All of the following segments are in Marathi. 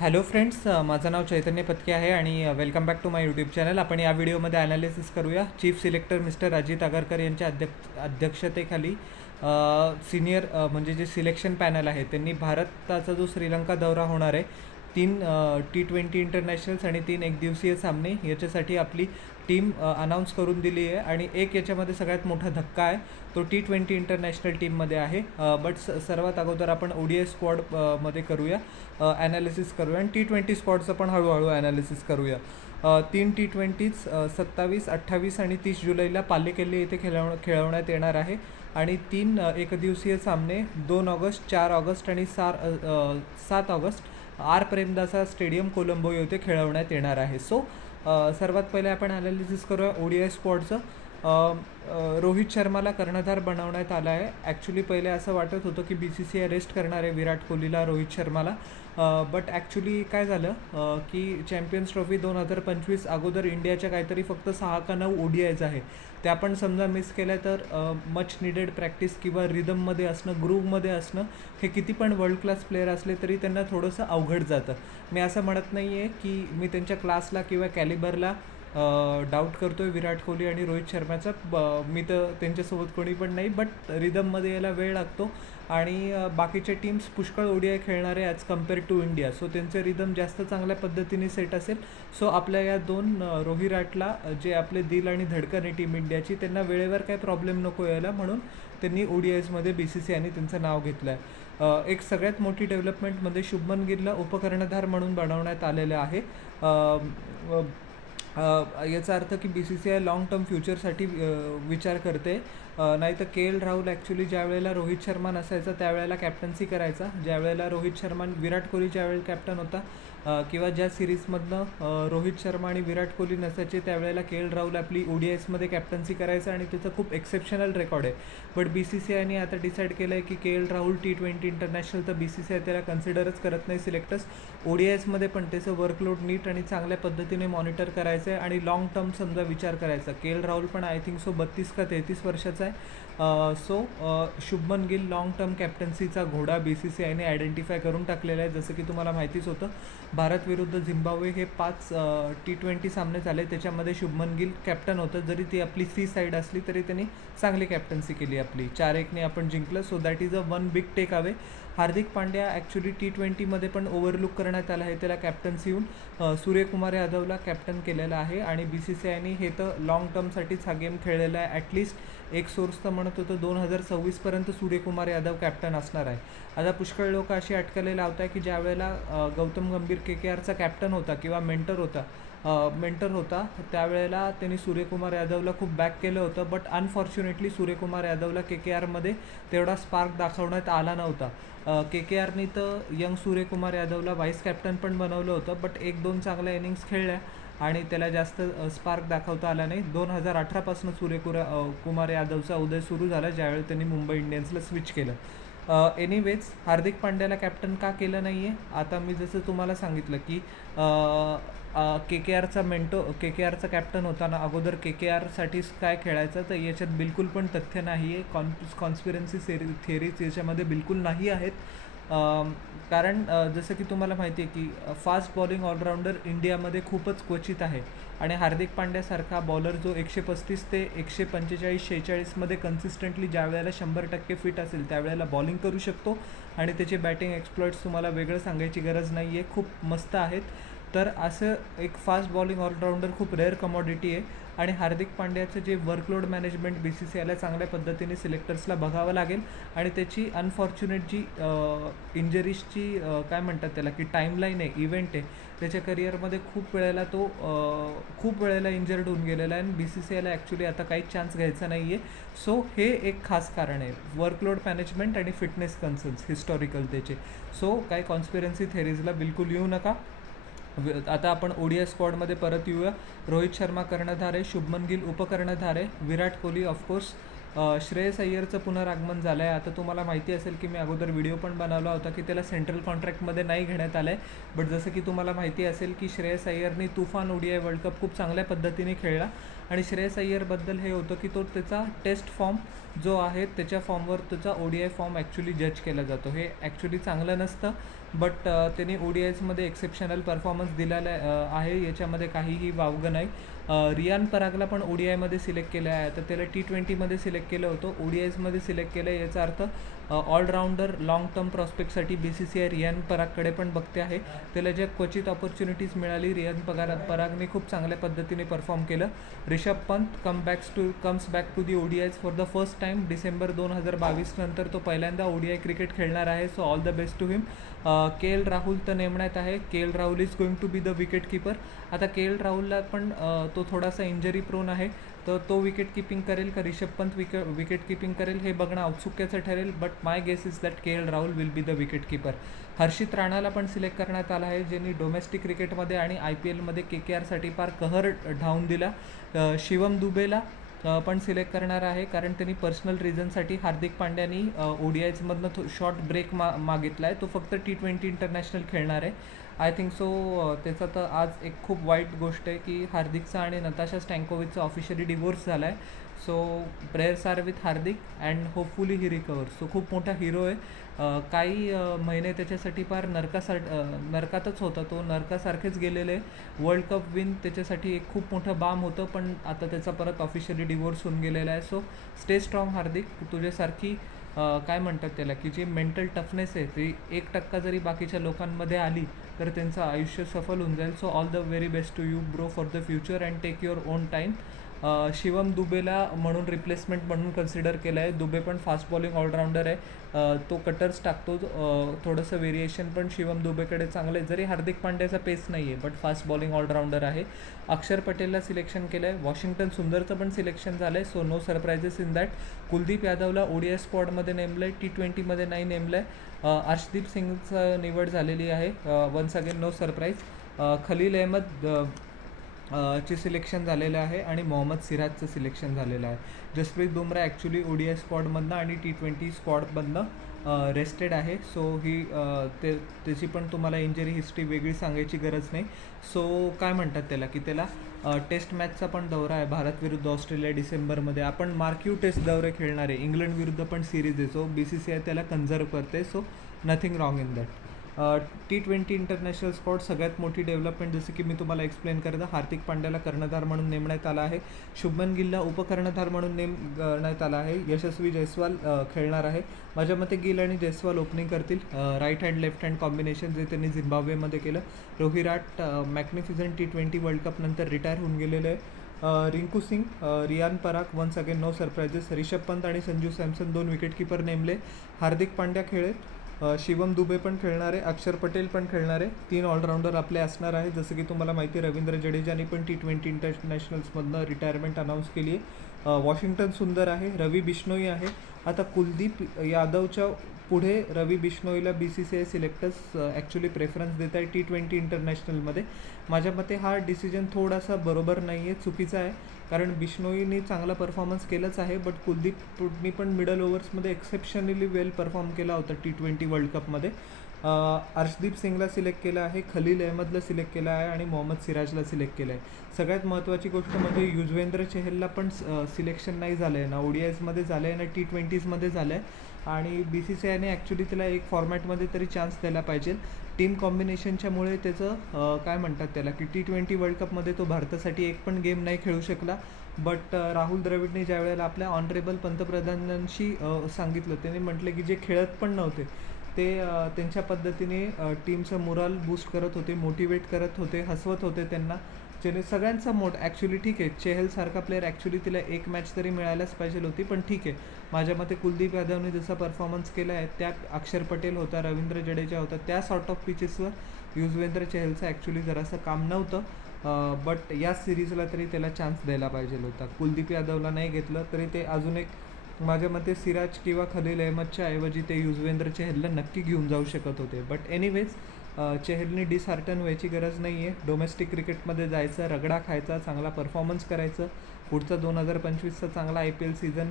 हॅलो फ्रेंड्स, माझं नाव चैतन्य पत्के आहे आणि welcome back to my YouTube channel. आपण या व्हिडिओमध्ये ॲनालिसिस करूया chief selector Mister Ajit Agarkar यांच्या अध्यक्षतेखाली सिनियर म्हणजे जे सिलेक्शन पॅनल आहे त्यांनी भारताचा जो श्रीलंका दौरा होणार आहे, 3 T20 इंटरनॅशनल्स आणि 3 एकदिवसीय सामने याच्यासाठी आपली टीम अनाऊन्स करून दिली आहे. आणि एक याच्यामध्ये सगळ्यात मोठा धक्का आहे तो T20 इंटरनॅशनल टीममध्ये आहे. बट सर्वात अगोदर आपण ODI स्क्वॉड मध्ये करूया ॲनालिसिस करूया आणि T20 स्क्वॉडचं पण हळूहळू ॲनालिसिस करूया. 3 T20s 27, 28 आणि 30 जुलैला पालेकेल्ले येथे खेळवण्यात येणार आहे आणि 3 एकदिवसीय सामने 2 ऑगस्ट, 4 ऑगस्ट आणि 7 August R Premadasa stadium Colombo येथे खेळवण्यात येणार आहे. सो सर्वात पहिले आपण ॲनालिसिस करूया ODI स्क्वॉडचं. रोहित शर्माला कर्णधार बनवण्यात आला आहे. ॲक्च्युली पहिले असं वाटत होतं की BCCI रेस्ट करणार आहे विराट कोहलीला, रोहित शर्माला. बट ॲक्च्युली काय झालं की चॅम्पियन्स ट्रॉफी 2025 अगोदर इंडियाच्या काहीतरी फक्त 6 का 9 ODIs आहे. त्या पण समजा मिस केल्या तर मच निडेड प्रॅक्टिस किंवा रिदममध्ये असणं, ग्रूवमध्ये असणं, हे किती पण वर्ल्ड क्लास प्लेयर असले तरी त्यांना थोडंसं अवघड जातं. मी असं म्हणत नाही आहे की मी त्यांच्या क्लासला किंवा कॅलिबरला डाऊट करतो आहे विराट कोहली आणि रोहित शर्माचा. मी तर त्यांच्यासोबत कोणी पण नाही, बट रिदममध्ये यायला वेळ लागतो आणि बाकीचे टीम्स पुष्कळ ODI खेळणारे as compare to India. So त्यांचे रिदम जास्त चांगल्या पद्धतीने सेट असेल. सो आपल्या या दोन रोहिराटला जे आपले दिल आणि धडकन आहे टीम इंडियाची, त्यांना वेळेवर काय प्रॉब्लेम नको यायला म्हणून त्यांनी ODIsमध्ये BCCIने त्यांचं नाव घेतलं आहे. एक सगळ्यात मोठी डेव्हलपमेंटमध्ये शुभमन गिलला उपकर्णधार म्हणून बनवण्यात आलेलं आहे. याचा अर्थ की BCCI लाँग टर्म फ्युचरसाठी विचार करते. नाही तर KL राहुल ॲक्च्युली ज्या वेळेला रोहित शर्मा नसायचा त्यावेळेला कॅप्टन्सी करायचा. ज्या वेळेला रोहित शर्मा विराट कोहली ज्यावेळेला कॅप्टन होता किंवा ज्या सिरीजमधनं रोहित शर्मा आणि विराट कोहली नसायचे त्यावेळेला KL राहुल आपली ODIsमध्ये कॅप्टन्सी करायचा आणि त्याचं खूप एक्सेप्शनल रेकॉर्ड आहे. बट BCCIने आता डिसाईड केलं आहे की KL राहुल T20 इंटरनॅशनल तर BCCI त्याला कन्सिडरच करत नाही सिलेक्टर्स. ODIsमध्ये पण त्याचं वर्कलोड नीट आणि चांगल्या पद्धतीने मॉनिटर करायचं आहे आणि लाँग टर्म समजा विचार करायचा. KL राहुल पण आय थिंक 32 का 33 वर्षाचा आहे. So Shubman Gill long term कॅप्टन्सीचा घोडा BCCIने आयडेंटिफाय करून टाकलेला आहे. जसं की तुम्हाला माहितीच होतं, भारत विरुद्ध झिम्बाब्वे हे 5 T20 सामने झाले, त्याच्यामध्ये शुभमन गिल कॅप्टन होतं. जरी ती आपली सी साईड असली तरी त्यांनी चांगली कॅप्टन्सी केली आपली. 4-1ने आपण जिंकलं. So that is one big takeaway. Hardik Pandya actually T20मध्ये पण ओव्हरलुक करण्यात आला आहे. त्याला कॅप्टन्सी येऊन सूर्यकुमार यादवला कॅप्टन केलेलं आहे आणि BCCIने हे तर लाँग टर्मसाठीच हा गेम खेळलेला आहे. ॲटलिस्ट एक सोर्स तर म्हणत होतं 2026पर्यंत सूर्यकुमार यादव कॅप्टन असणार आहे. आता पुष्कळ लोक अशी अटकले लावत आहे की ज्या वेळेला गौतम गंभीर KKRचा कॅप्टन होता किंवा मेंटर होता त्यावेळेला त्यांनी सूर्यकुमार यादवला खूप बॅक केलं होतं. बट अनफॉर्च्युनेटली सूर्यकुमार यादवला KKRमध्ये तेवढा स्पार्क दाखवण्यात आला नव्हता. KKRनी तर यंग सूर्यकुमार यादवला व्हाईस कॅप्टन पण बनवलं होतं, बट 1-2 चांगल्या इनिंग्स खेळल्या आणि त्याला जास्त स्पार्क दाखवता आला नाही. 2018पासून सूर्यकुमार यादवचा उदय सुरू झाला ज्यावेळी त्यांनी मुंबई इंडियन्सला स्विच केलं. एनिवेज, हार्दिक पांड्याला कॅप्टन का केलं नाही आहे? आता मी जसं तुम्हाला सांगितलं की KKRचा कॅप्टन होताना अगोदर KKRसाठीच काय खेळायचं, तर याच्यात बिलकुल पण तथ्य नाही आहे. कॉन्स्पिरन्सी थिअरीज याच्यामध्ये बिलकुल नाही आहेत. कारण जसं की तुम्हाला माहिती आहे की फास्ट बॉलिंग ऑलराऊंडर इंडियामध्ये खूपच क्वचित आहे आणि हार्दिक पांड्यासारखा बॉलर जो 135 ते 145-46मध्ये कन्सिस्टंटली ज्या वेळेला 100% फिट असेल त्यावेळेला बॉलिंग करू शकतो आणि त्याचे बॅटिंग एक्सप्लॉइट्स तुम्हाला वेगळं सांगायची गरज नाही आहे, खूप मस्त आहेत. तर असं एक फास्ट बॉलिंग ऑलराऊंडर खूप रेअर कमॉडिटी आहे आणि हार्दिक पांड्याचं जे वर्कलोड मॅनेजमेंट BCCIला चांगल्या पद्धतीने सिलेक्टर्सला बघावं लागेल आणि त्याची अनफॉर्च्युनेट जी इंजरीजची काय म्हणतात त्याला की टाईमलाईन आहे, इव्हेंट आहे, त्याच्या करिअरमध्ये खूप वेळेला इंजर्ड होऊन गेलेला आहे आणि BCCIला ॲक्च्युली आता काहीच चान्स घ्यायचा नाही आहे. सो हे एक खास कारण आहे, वर्कलोड मॅनेजमेंट आणि फिटनेस कन्सर्न्स हिस्टॉरिकल त्याचे. सो काही कॉन्स्पिरन्सी थेरीजला बिलकुल येऊ नका. आता आपण ODI स्क्वॉडमध्ये परत येऊया. रोहित शर्मा कर्णधार आहे, शुभमन गिल उपकर्णधार आहे, विराट कोहली ऑफकोर्स, श्रेयस अय्यरचं पुनरागमन झालं आहे. आता तुम्हाला माहिती असेल की मी अगोदर व्हिडिओ पण बनवला होता की त्याला सेंट्रल कॉन्ट्रॅक्टमध्ये नाही घेण्यात आलं आहे. बट जसं की तुम्हाला माहिती असेल की श्रेयस अय्यरनी तुफान ODI वर्ल्ड कप खूप चांगल्या पद्धतीने खेळला आणि श्रेयस अय्यरबद्दल हे होतं की तो त्याचा टेस्ट फॉर्म जो आहे त्याच्या फॉर्मवर त्याचा ODI फॉर्म ॲक्च्युली जज केला जातो. हे ॲक्च्युली चांगलं नसतं. बट त्याने ODIजमध्ये एक्सेप्शनल परफॉर्मन्स दिलेला आहे, याच्यामध्ये काहीही वावगं नाही. रियान परागला पण ODIमध्ये सिलेक्ट केलं आहे, तर त्याला T20मध्ये सिलेक्ट केलं होतं, ODIजमध्ये सिलेक्ट केलं आहे. याचा अर्थ ऑलराऊंडर लाँग टर्म प्रॉस्पेक्टसाठी BCCI रियान परागकडे पण बघते आहे. त्याला ज्या क्वचित ऑपॉर्च्युनिटीज मिळाली, रियान परागने खूप चांगल्या पद्धतीने परफॉर्म केलं. Rishabh Pant comes back to the ODIज for the first time. December 2022 नंतर तो पहिल्यांदा ODI क्रिकेट खेळणार आहे. So all the best to him. KL Rahul तर नेमण्यात आहे. KL Rahul is going to be the wicket keeper. आता KL राहुलला पण तो थोडासा इंजरी प्रोन आहे, तर तो विकेट किपिंग करेल का रिषभ पंत विकेट किपिंग करेल हे बघणं औत्सुक्याचं ठरेल. But my guess is that KL Rahul will be the wicket keeper. Harshit राणाला पण सिलेक्ट करण्यात आला आहे, ज्यांनी डोमेस्टिक क्रिकेटमध्ये आणि IPLमध्ये KKRसाठी फार कहर ढावून दिला. शिवम दुबेला पण सिलेक्ट करणार आहे, कारण त्यांनी पर्सनल रिझनसाठी हार्दिक पांड्यानी ODIजमधनं शॉर्ट ब्रेक मागितला आहे. तो फक्त T20 इंटरनॅशनल खेळणार आहे. आय थिंक सो त्याचा तर आज एक खूप वाईट गोष्ट आहे की हार्दिकचा आणि नताशा स्टँकोविचचा ऑफिशियली डिवोर्स झाला आहे. So prayers are with Hardik and hopefully he recover. So खूप मोठा हिरो आहे. काही महिने त्याच्यासाठी फार नरकातच होता, तो नरकासारखेच गेलेले. वर्ल्ड कप विन त्याच्यासाठी एक खूप मोठं बाम होतं, पण आता त्याचा परत ऑफिशियली डिवोर्स होऊन गेलेला आहे. सो स्टे स्ट्रॉंग हार्दिक. तुझ्यासारखी काय म्हणतात त्याला की जी मेंटल टफनेस आहे ती 1% जरी बाकीच्या लोकांमध्ये आली तर त्यांचं आयुष्य सफल होऊन जाईल. So all the very best to you bro for the future and take your own time. Shivam दुबेला म्हणून रिप्लेसमेंट म्हणून कन्सिडर केलं आहे. दुबे पण फास्ट बॉलिंग ऑलराऊंडर आहे, तो कटर्स टाकतो. थोडंसं व्हेरिएशन पण शिवम दुबेकडे चांगलं आहे, जरी हार्दिक पांड्याचा पेस नाही आहे, बट फास्ट बॉलिंग ऑलराऊंडर आहे. अक्षर पटेलला सिलेक्शन केलं आहे. वॉशिंग्टन सुंदरचं पण सिलेक्शन झालं आहे, so no surprises in that. Kuldeep यादवला ODI स्क्वॉडमध्ये नेमलं आहे, T20मध्ये नाही नेमलं आहे. अर्शदीप सिंगचं निवड झालेली आहे. Once again no surprise. Khaleel Ahmed चे सिलेक्शन झालेलं आहे आणि मोहम्मद सिराजचं सिलेक्शन झालेलं आहे. जसप्रीत बुमराह ॲक्च्युली ODI स्क्वॉडमधनं आणि T20 स्क्वॉडमधनं रेस्टेड आहे. सो ही त्याची पण तुम्हाला इंजरी हिस्ट्री वेगळी सांगायची गरज नाही. सो काय म्हणतात त्याला की त्याला टेस्ट मॅचचा पण दौरा आहे, भारत विरुद्ध ऑस्ट्रेलिया डिसेंबरमध्ये. आपण मार्क्यू टेस्ट दौरे खेळणार आहे, इंग्लंड विरुद्ध पण सिरीज आहे. सो BCCI त्याला कन्झर्व करते. So nothing wrong in that. T20 international squad सगळ्यात मोठी डेव्हलपमेंट जसं की मी तुम्हाला एक्सप्लेन करतो. हार्दिक पांड्याला कर्णधार म्हणून नेमण्यात आला आहे. शुभमन गिलला उपकर्णधार म्हणून नेमण्यात आला आहे. यशस्वी जयस्वाल खेळणार आहे. माझ्या मते गिल आणि जयस्वाल ओपनिंग करतील. Right hand left hand combination जे त्यांनी झिम्बाब्वेमध्ये केलं. Rohirat magnificent T20 world cup नंतर रिटायर होऊन गेलेलं आहे. Rinku Singh, Riyan Parag once again no surprises. Rishabh Pant आणि संजू सॅमसन 2 विकेटकीपर नेमले. हार्दिक पांड्या खेळेल. शिवम दुबे पण खेळणार आहे. अक्षर पटेल पण खेळणार आहे. 3 ऑलराऊंडर आपले असणार आहे. जसं की तुम्हाला माहिती आहे रवींद्र जडेजानी पण T20 इंटरनॅशनल्समधनं रिटायरमेंट अनाऊन्स केली आहे. वॉशिंग्टन सुंदर आहे. रवी बिश्नोई आहे. आता कुलदीप यादवच्या पुढे रवी बिश्नोईला BCCI सिलेक्टर्स ॲक्च्युली प्रेफरन्स देत आहे T20 इंटरनॅशनलमध्ये. माझ्या मते हा डिसिजन थोडासा बरोबर नाही आहे, चुकीचा आहे. कारण बिश्नोईनी चांगला परफॉर्मन्स केलंच आहे, बट कुलदीपनी पण मिडल ओव्हर्समध्ये एक्सेप्शनली वेल परफॉर्म केला होता T20 वर्ल्ड कपमध्ये. अर्शदीप सिंगला सिलेक्ट केलं आहे, खलील अहमदला सिलेक्ट केलं आहे आणि मोहम्मद सिराजला सिलेक्ट केलं आहे. सगळ्यात महत्त्वाची गोष्ट म्हणजे युजवेंद्र चहलला पण सिलेक्शन नाही झालं आहे ना, ODIजमध्ये झालं आहे ना T20मध्ये झालं आहे. आणि BCCIने ॲक्च्युली त्याला एक फॉर्मॅटमध्ये तरी चान्स द्यायला पाहिजे. टीम कॉम्बिनेशनच्यामुळे त्याचं काय म्हणतात त्याला की T20 वर्ल्ड कपमध्ये तो भारतासाठी एक पण गेम नाही खेळू शकला. बट राहुल द्रविडने ज्या वेळेला आपल्या ऑनरेबल पंतप्रधानांशी सांगितलं, त्यांनी म्हटलं की जे खेळत पण नव्हते ते त्यांच्या पद्धतीने टीमचं मोराल बूस्ट करत होते, मोटिवेट करत होते, हसवत होते त्यांना, ज्याने सगळ्यांचा ॲक्च्युली ठीक आहे. चेहलसारखा प्लेअर ॲक्च्युली तिला एक मॅच तरी मिळायलाच पाहिजे होती, पण ठीक आहे. माझ्या मते कुलदीप यादवने जसा परफॉर्मन्स केला आहे त्यात अक्षर पटेल होता, रवींद्र जडेजा होता, त्या सॉर्ट ऑफ पिचेसवर युजवेंद्र चहलचं ॲक्च्युली जरासं काम नव्हतं. बट या सिरीजला तरी त्याला चान्स द्यायला पाहिजे होता. कुलदीप यादवला नाही घेतलं तरी ते अजून एक माझ्या मते सिराज किंवा खलील अहमदच्या ऐवजी ते युजवेंद्र चहलला नक्की घेऊन जाऊ शकत होते. बट एनिवेज चहलने डिसहार्टन व्हायची गरज नाही आहे. डोमेस्टिक क्रिकेटमध्ये जायचं, रगडा खायचा, चांगला परफॉर्मन्स करायचं. पुढचा 2025चा चांगला IPL सीझन,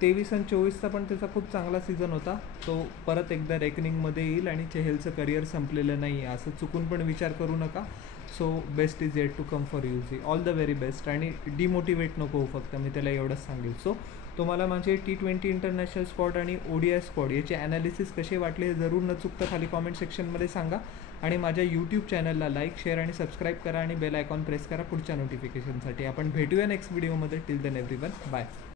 23 आणि 24चा पण त्याचा खूप चांगला सीझन होता. तो परत एकदा रेकनिंगमध्ये येईल आणि चहलचं करिअर संपलेलं नाही आहे असं चुकून पण विचार करू नका. So best is yet to come for UC. All the very best. आणि डिमोटिवेट नको फक्त, मी त्याला एवढंच सांगेल. सो तुम्हाला माझे T20 इंटरनॅशनल स्क्वॉड आणि ODI स्क्वॉड याचे ॲनालिसिस कसे वाटले हे जरूर न चुकता खाली कॉमेंट सेक्शनमध्ये सांगा. आणि माझ्या यूट्यूब चॅनलला लाईक, शेअर आणि सबस्क्राईब करा आणि बेल आयकॉन प्रेस करा पुढच्या नोटिफिकेशनसाठी. आपण भेटूया नेक्स्ट व्हिडिओमध्ये. Till then everyone, bye.